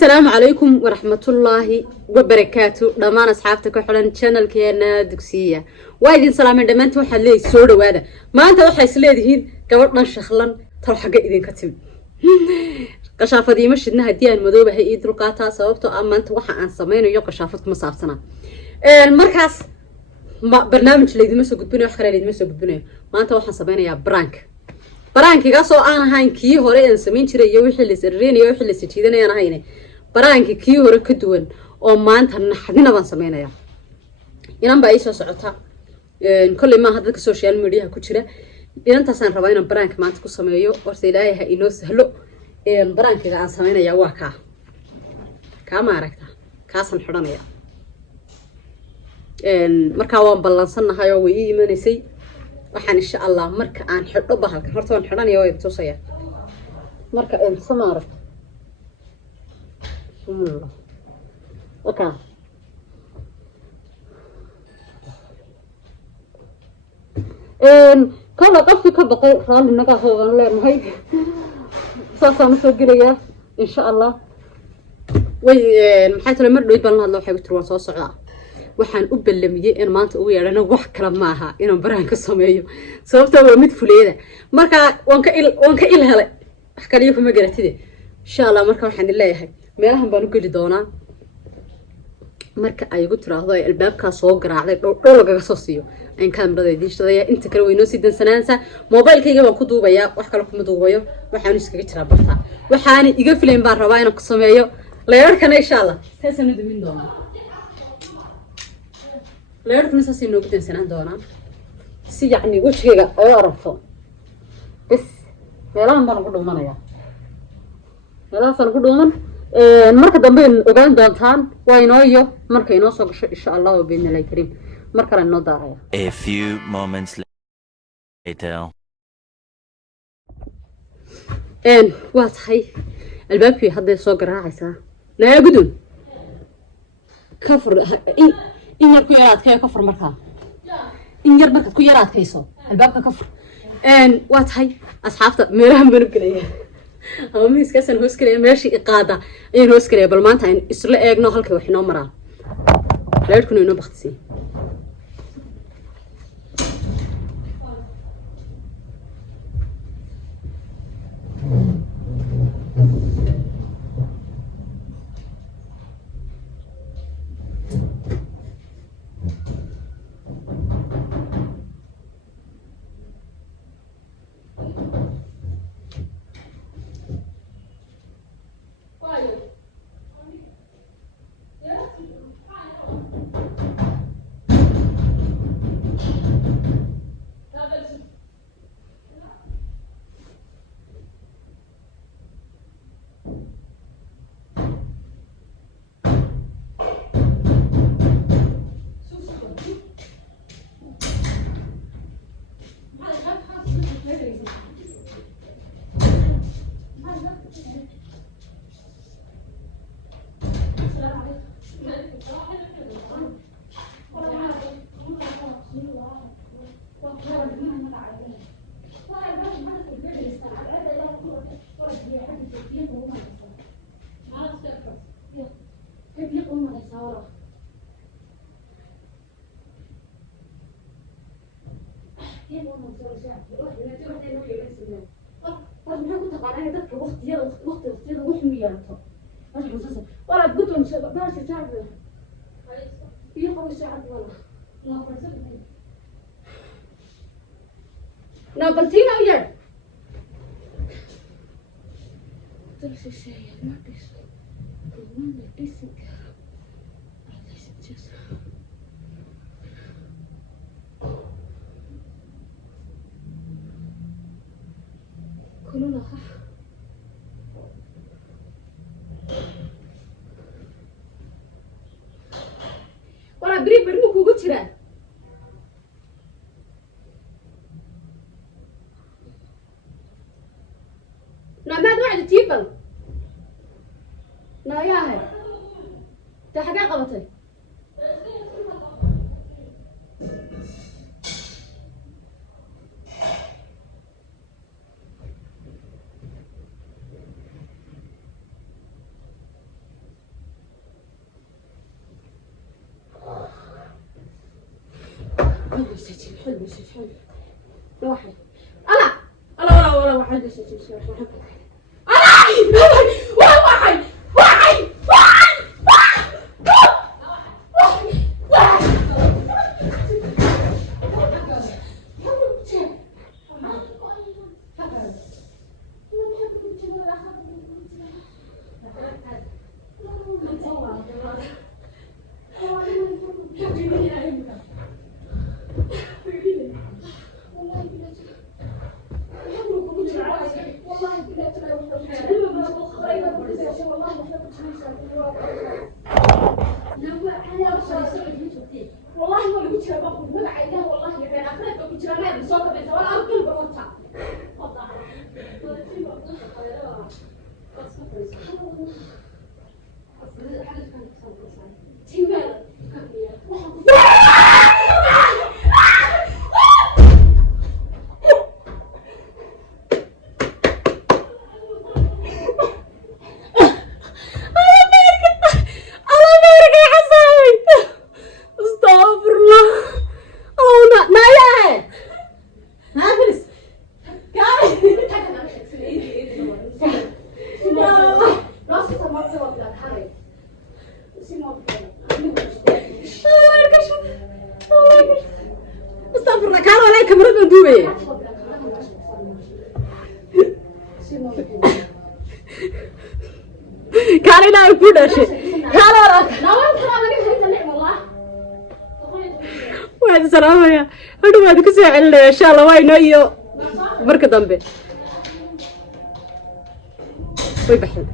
السلام عليكم ورحمة الله وبركاته. دمان أصحابتك وحلن channel كينا دكسية وايدين سلامين دمان توحد لي سورة وهذا ما أنت وحي سليدهين قبرنا شخلن ترى حاجة إذن كتب قشافة دي مش إنها ديان مذوبة هي إدركاتها سببته أما أنت وحى عن سمين ويو قشافة مصافتنا المركز برنامج اللي يدمسوا قدبني وحكرا اللي يدمسوا قدبني ما أنت وحى سمين يا برانكي قاسو أنا هاين كي هوري إنسمين شري يوحي اللي سرين يوحي اللي سجيدنا أنا هاينه برانكي كي هوري كدوان أو ما أنت نحدينا بنسمينا يا ينام بأيسا سعوتها كل ما هذاك السوشيال ميديا كتيرة أنت سان ربعنا برانك ما أنت كسميو ورسيلاها إنه سهلو برانكي عن سمينا يا واقع كما عرفتها كاسن حرنا يا مركوان بلانسنا هاي ويجي من يسي waxaan insha Allah marka aan xidho bahalkan horta waan xidhanayo way tusaya marka aan samaaro okay kala qofki ka baqay raali naga hoogan leenahay saasaan soo gelaya insha Allah way maxay tala mar dhow baan hadlo waxay ku tirwaan soo socdaa waxaan u ballamiyay in maanta uu yeelano wax kala ma aha inaan baraan ka sameeyo sababtoo waa mid fuleeda marka waan ka il helay wax kale iyo kuma garatide insha Allah marka waxaan leeyahay meelahan baan u gali doonaa marka ay ugu tiraahdo albaabka soo garaacday dhow lagaga soo siiyo aan kaamirada diishadaya inta kale way noo sii dansanaansa mobilkayga baan ku duubaya wax kale kuma duubayo waxaan iskaga jiraa barta waxaan iga filayn baan rabaa inaan ku sameeyo leerkana insha Allah taasoo dumin doonaa لا يعرف نساسي إنه قدام سنة دونا سي يعني وش هيك أعرفه بس يلا ما نقول دوما يا يلا فنقول دوما المركز دمبين وقاعد دانتان وينويو مركز ينوصل إن شاء الله وبين الله الكريم مركز النضارة. A few moments later. واضحي الباب في حد يسوق راعيسا لا يقدون كفر إن يركو يراد كي كفر مركا إن يربك كو يراد كيسو الباب كفر واتهاي أصحابته ميرهم بنقليه هم يسكسن هوسكليه ماشي إقادة إن هوسكليه بالمانتا إن إسرائيل إجنا هالك وحنا مرا لا يركنوا إنه بختسي نابلتينا ويا تلش الشيء ما بيس كمان بيسك هذا سجس كلنا خح ولا بري برمو كوجو ترى نعماد واحد تيبل لا يا هاي تحقق قبطي كان إلى يقول شيء كان واحد سلامة يا هذا ما ذيك ساعة إن شاء الله واي نيو بركة ضمبي ويبحث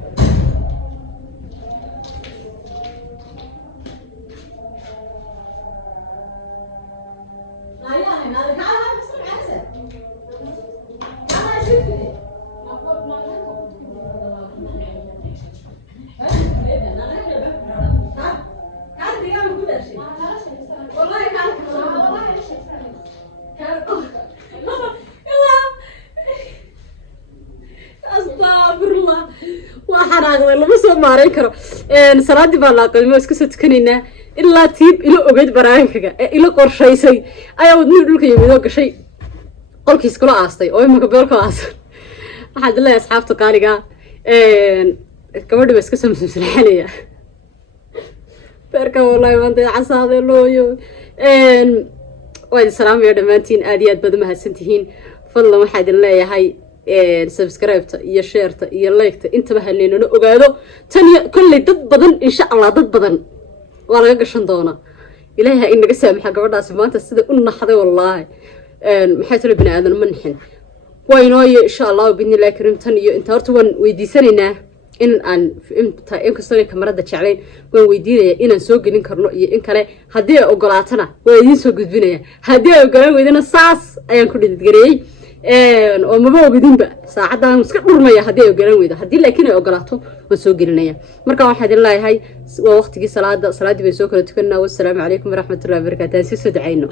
lama soo maareyn karo salaadii baa la aqalmo iska soo tukanayna ilaa tiib ila ogeyd baraankaga ila qorshaysay ayaa wadnii dhulka yimid oo gashay qolkiis kula aastay oo imaka beelka aastay waxaa dilayaa asxaabta qaaliga gabadhi ba iska soo musulxanaya beerka wallahi maanta casaaday looyo waa idin salaamaya dhammaantiin aad iyo aad baad u mahadsantihiin fadlan waxaa idin leeyahay subscribe-ta iyo share-ta iyo like-ta intaba haleynano ogaado tan kolley dad badan insha Allah dad badan waa laga gashan doonaa ilaahay ha inaga saamaxa gabadhaasi maanta sida u naxday wallahi maxay tiri bini aadan ma nixin waa inooyo insha Allah bidnillaahi karim tan iyo inta horta waan weydiisanaynaa in aan inkastoo kamarada jeclayn waan weydiinayaa inaan soo gelin karno iyo in kale haddii ay ogolaatana waa idiin soo gudbinayaa haddii ay ogolaan weydana saas ayaan ku dhididgareeyey oo maba ogidinba saacadaan iska dhurmaya haddii ay ogolaan weydo haddii laakiin ay ogolaato waan soo gelinaya marka waxaan idin leeyahay waa waqtigii salaadii bay soo kala tukanaa wassalaamu calaykum waraxmatullahi wabarakaatu aan sii soo dacayno